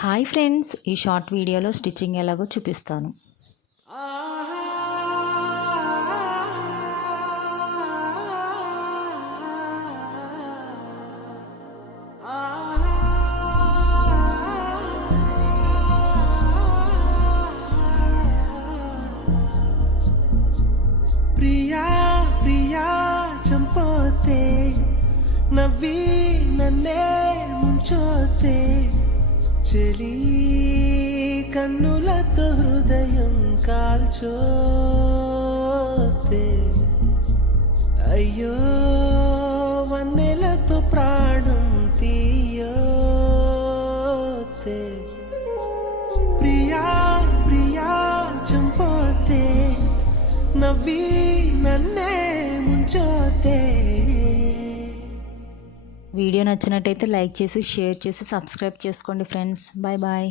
Hi friends, ఈ short వీడియోలో stitching ఎలాగో చూపిస్తాను. ప్రియా ప్రియా చంపోతే నవ్వి నన్నే ముంచోతే చెలి కన్నులతో హృదయం కాల్చోతే అయ్యో వన్నెలతో ప్రాణం తీయోతే ప్రియా ప్రియా చంపోతే నవ్వి నన్నే ముంచోతే. వీడియో నచ్చినట్టయితే లైక్ చేసి షేర్ చేసి సబ్స్క్రైబ్ చేసుకోండి ఫ్రెండ్స్. Bye bye.